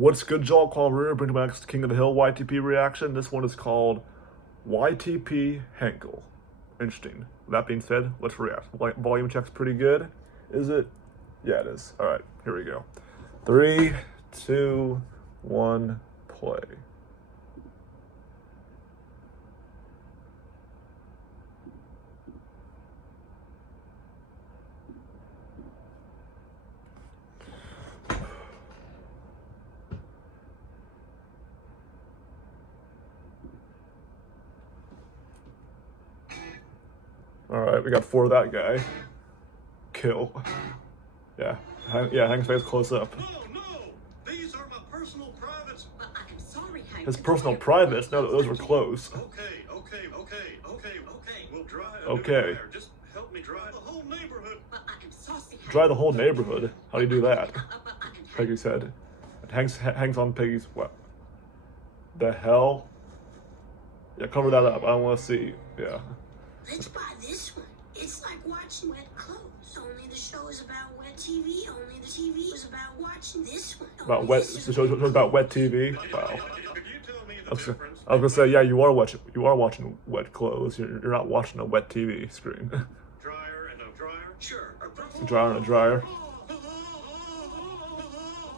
What's good, y'all? Call Rear, bring back King of the Hill YTP reaction. This one is called YTP hankle. Interesting. That being said, let's react. Volume check's pretty good. Is it? Yeah, it is. All right, here we go. 3, 2, 1, play. All right, we got 4 of that guy. Kill. Yeah, Hank's face close up. No, these are my personal privates. But I'm sorry, Hank. His personal privates? No, those were close. Okay. We'll dry a new Okay. fire. Just help me dry the whole neighborhood. But I'm saucy, Hank. Dry the whole neighborhood. How do you do that? But I'm Peggy said. Hanks on Peggy's what? The hell? Yeah, cover that up. I don't want to see. Yeah. Let's buy this one. It's like watching Wet Clothes. Only the show is about wet TV. Only the TV is about watching this one. About wet. The show's about wet TV. Wow. Could you tell me the I was difference? gonna say, yeah, you are watching wet clothes. You're not watching a wet TV screen. Dryer and a dryer? Sure. A dryer and a dryer.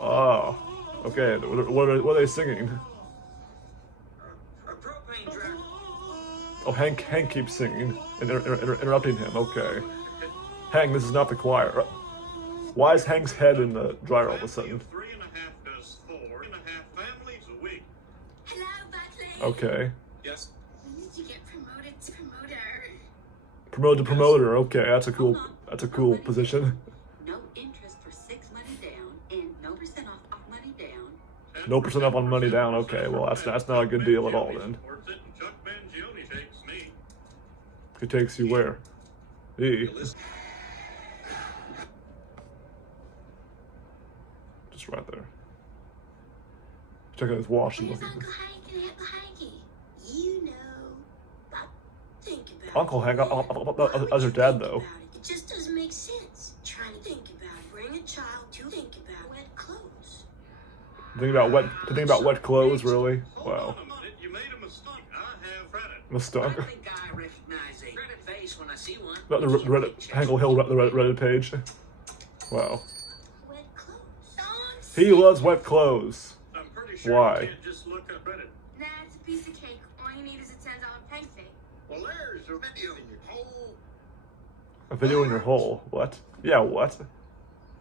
Oh, okay. What are they singing? A propane dryer. Oh, Hank keeps singing and interrupting him. Okay, Hank, this is not the choir. Why is Hank's head in the dryer all of a sudden? 3.5 does 4.5 families a week. Hello, Buckley. Okay, Yes. When did you get promoted to promoter? promoted to promoter. Okay, that's a cool position. No interest for 6 money down and no percent off money down. No percent off on money down. Okay, well that's not a good deal at all then. It takes you where? E. Just right there. Check out his watch. He's Where's looking. Uncle Hank and Uncle Hanky? You know. But think about Uncle it. Hank, as your dad though. It just doesn't make sense. Trying to think about it. Bring a child to think about wet clothes. Think about wet clothes, really? Wow. You made a mistake. I have read it. Mistake. I think I recognize a Reddit face when I see one. The Reddit, Hankle Hill, the Reddit page. Wow. Wet clothes. He loves wet clothes. I'm pretty sure Why? you can't just look up Reddit. Nah, it's a piece of cake. All you need is a $10 pancake. Well, there's a video in your hole. A video in your hole. What? Yeah, what?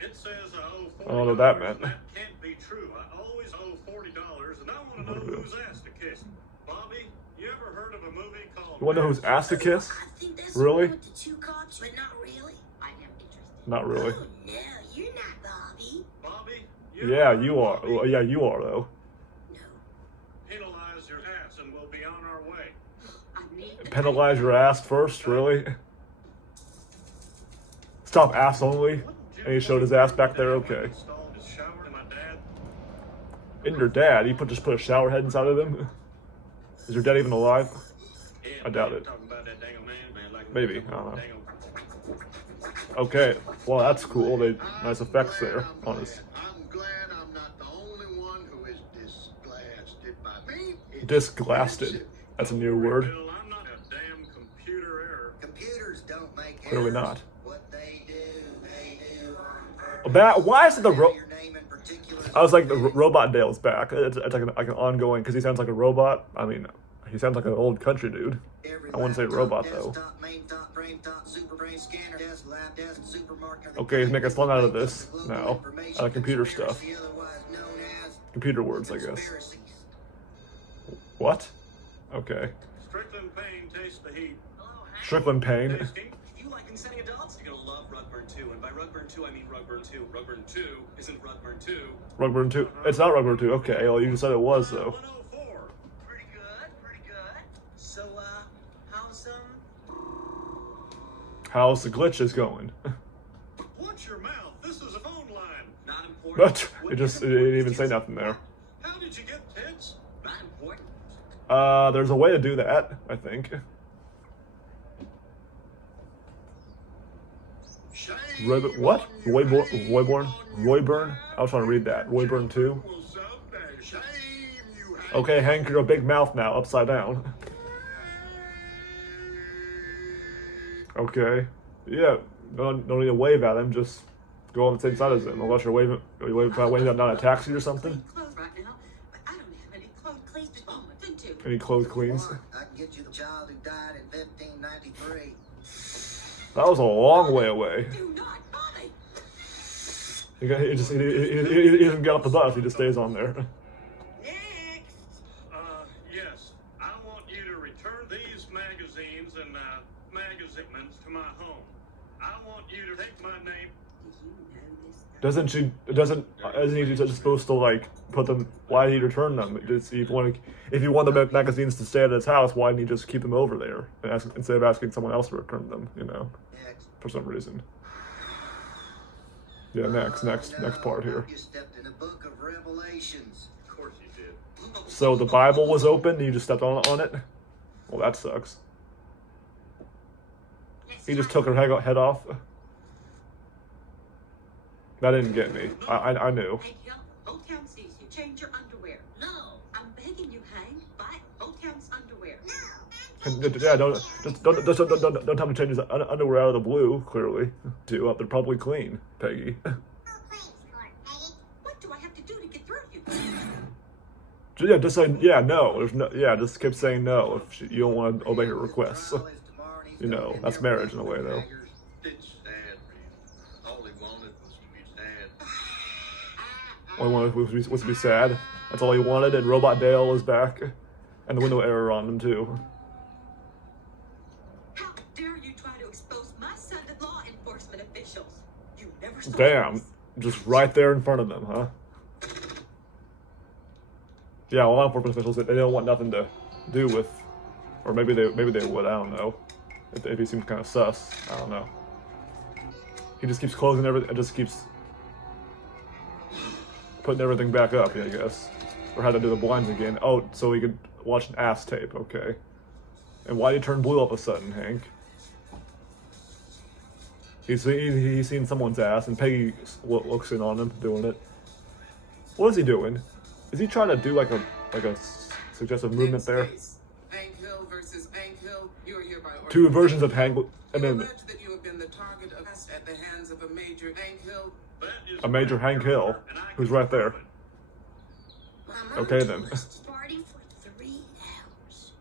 It says I owe $40. I don't know what that meant. That can't be true. I always owe $40, and I want to know who's asked to kiss. Bobby, you ever heard of a movie called? You wanna know who's asked to kiss? I think that's Really? the one with the 2 cops, but not really. I am interested. Not really. Oh no, you're not Bobby. Bobby, Yeah, you are. Well, yeah, you are though. No. penalize your ass, and we'll be on our way. I need the Penalize your ass first, really? Stop ass only. And he showed his ass back there. Okay. Installed his shower, and my dad. And your dad, you just put a shower head inside of him? Is your dad even alive? I doubt it. Talking about that dang old man, like Maybe, I don't know. dang old- Okay, well that's cool. Nice effects there on his I'm glad I'm not the only one who is disglasted by me. It's disglasted. That's a new word. Bill, I'm not a damn computer error. Computers don't make Clearly errors. not. What they do. Why is it the Your name in particular. I was like, the Robot Dale's back. It's like an ongoing, because he sounds like a robot. I mean, he sounds like an old country dude. I wouldn't say robot, though. Okay, he's making a song out of this now. Out of computer stuff. Computer words, I guess. What? Okay. Strickland Payne tastes the heat. Strickland Payne. Tasty. If you like consenting adults, you're gonna love Rugburn 2. And by Rugburn 2, I mean Rugburn 2. Rugburn 2 isn't Rugburn 2. Rugburn 2. It's not Rugburn 2. Okay, well, you just said it was, though. 104. Pretty good. So, How's the glitches going? Watch your mouth. This is a phone line. not important. But it didn't even say nothing there. How did you get kids? Not important. There's a way to do that, I think. What? Royburn? I was trying to read that. Royburn 2? Shame you had. Okay, Hank, you're a big mouth now, upside down. Okay. Yeah, don't need to wave at him, just go on the same side as him, unless you're waving down a taxi or something. Clothes right now, but I don't have any clothes cleans to to. Any clothes cleans? I can get you the child who died in 1593. That was a long way away. Do not, Bobby. He doesn't get off the bus, he just stays on there. Next. Yes. I want you to return these magazines and magazines to my home. I want you to take my name. Isn't he just supposed to like put them? Why did he return them? If you want the magazines to stay at his house, why didn't he just keep them over there and instead of asking someone else to return them? You know, Next. for some reason. Yeah, next part here. You stepped in the book of Revelations. Of course you did. So the Bible was open, and you just stepped on it. Well, that sucks. He just took her head off. That didn't get me. I knew. Hank Hill, Old Town sees you. Change your underwear. No. I'm begging you, Hank. Buy Old Town's underwear. Yeah, don't tell me to change his underwear out of the blue. Clearly, they're probably clean, Peggy. What do I have to do to get through you? Yeah, just say no. There's no. Yeah, just keep saying no if you don't want to obey her requests. Trial is tomorrow and he's You gonna know, be that's there marriage in a way, with though. daggers. It's sad for him. All he wanted was to be sad. All he wanted was to be sad. That's all he wanted, and Robot Dale is back, and the window error on him too. How dare you try to expose my son to law enforcement officials? You never saw Damn, this. just right there in front of them, huh? Yeah, law enforcement officials, they don't want nothing to do with, or maybe they would. I don't know. If he seems kind of sus, I don't know. He just keeps closing everything. It just keeps putting everything back up, I guess. Or had to do the blinds again. Oh, so he could watch an ass tape. Okay. And why did he turn blue all of a sudden, Hank? He's seen someone's ass, and Peggy looks in on him doing it. What is he doing? Is he trying to do like a suggestive movement there? Hank Hill versus Hank Hill. You are hereby ordered. Two versions of Hank, and You then allege that you have been the target of arrest at the hands of a major Hank Hill. That is a major Hank Hill, and I who's can right there. prove it. My mom Okay, told then. us to party for 3 hours.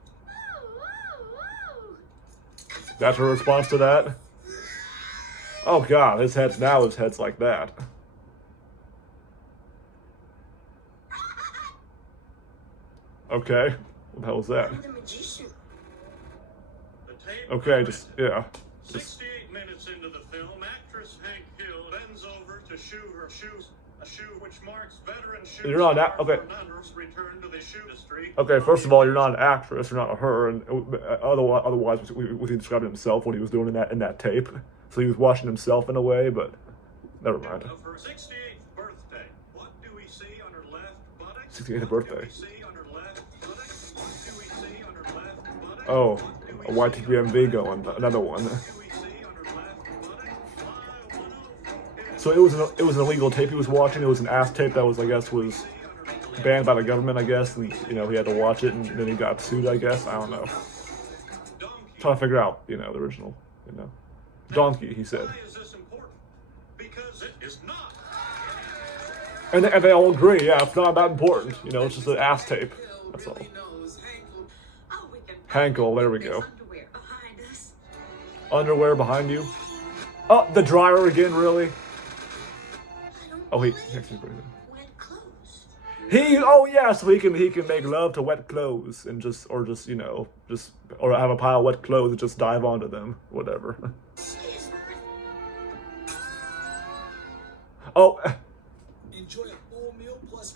That's her response to that. Oh God, his head's like that. Okay, what the hell was that? I'm the magician. The tape Okay, was just rented. yeah. 68 minutes into the film, actress Hank Hill bends over to shoe her shoes, a shoe which marks veteran shoe. You're not star okay. Fernando's return to the shoe industry. Okay, first of all, you're not an actress, you're not a her, and otherwise, was he describing himself what he was doing in that tape? So he was watching himself in a way, but never mind. Of her 68th birthday. What do we see on her left buttock? 68th What birthday. do we see on her left buttock? What do we see on her left buttock? Oh, What do we a see on her YTPMV left going, buttock? another one. What do we see on her left buttock? I wanna focus. So it was an illegal tape he was watching. It was an ass tape that was, I guess, was banned by the government, I guess, and he had to watch it, and then he got sued, I guess. I don't know. Trying to figure out, the original, Donkey, he said. Why is this important? Because it is not. And they all agree, yeah, it's not that important. It's just an ass tape. Hill That's all. really knows Hank will Oh, we can. Hankle, there we There's go. underwear behind us. Underwear behind you. Oh, the dryer again, really? I don't Oh, he. believe wet clothes. Oh yeah, so he can make love to wet clothes and just or have a pile of wet clothes and just dive onto them, whatever. Oh, Enjoy a full meal plus.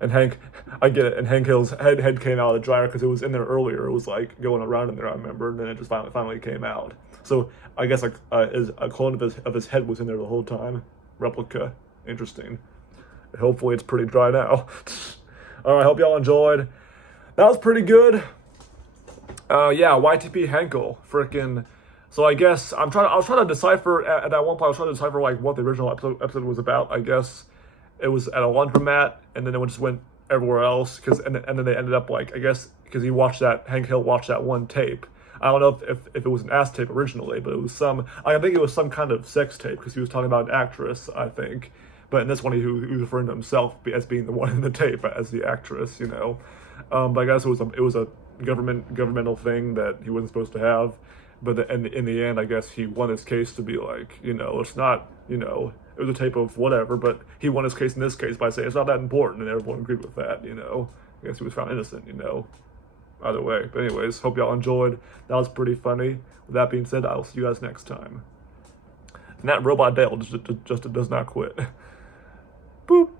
and Hank, I get it. And Hank Hill's head came out of the dryer because it was in there earlier. It was like going around in there, I remember, and then it just finally came out. So I guess like a clone of his head was in there the whole time. Replica, interesting. Hopefully it's pretty dry now. All right, hope y'all enjoyed. That was pretty good. Yeah, YTP Hankle, freaking. So I guess I was trying to decipher at that one point. I was trying to decipher like what the original episode was about. I guess it was at a laundromat, and then it just went everywhere else, and then they ended up like, I guess because Hank Hill watched that one tape. I don't know if it was an ass tape originally, but it was I think it was some kind of sex tape because he was talking about an actress, I think. But in this one, he was referring to himself as being the one in the tape as the actress, you know. But I guess it was a governmental thing that he wasn't supposed to have. But in the end, I guess he won his case to be like, you know, it's not, you know, it was a tape of whatever, but he won his case in this case by saying it's not that important, and everyone agreed with that, you know. I guess he was found innocent, you know. Either way. But anyways, hope y'all enjoyed. That was pretty funny. With that being said, I'll see you guys next time. And that robot Dale just does not quit. Boop.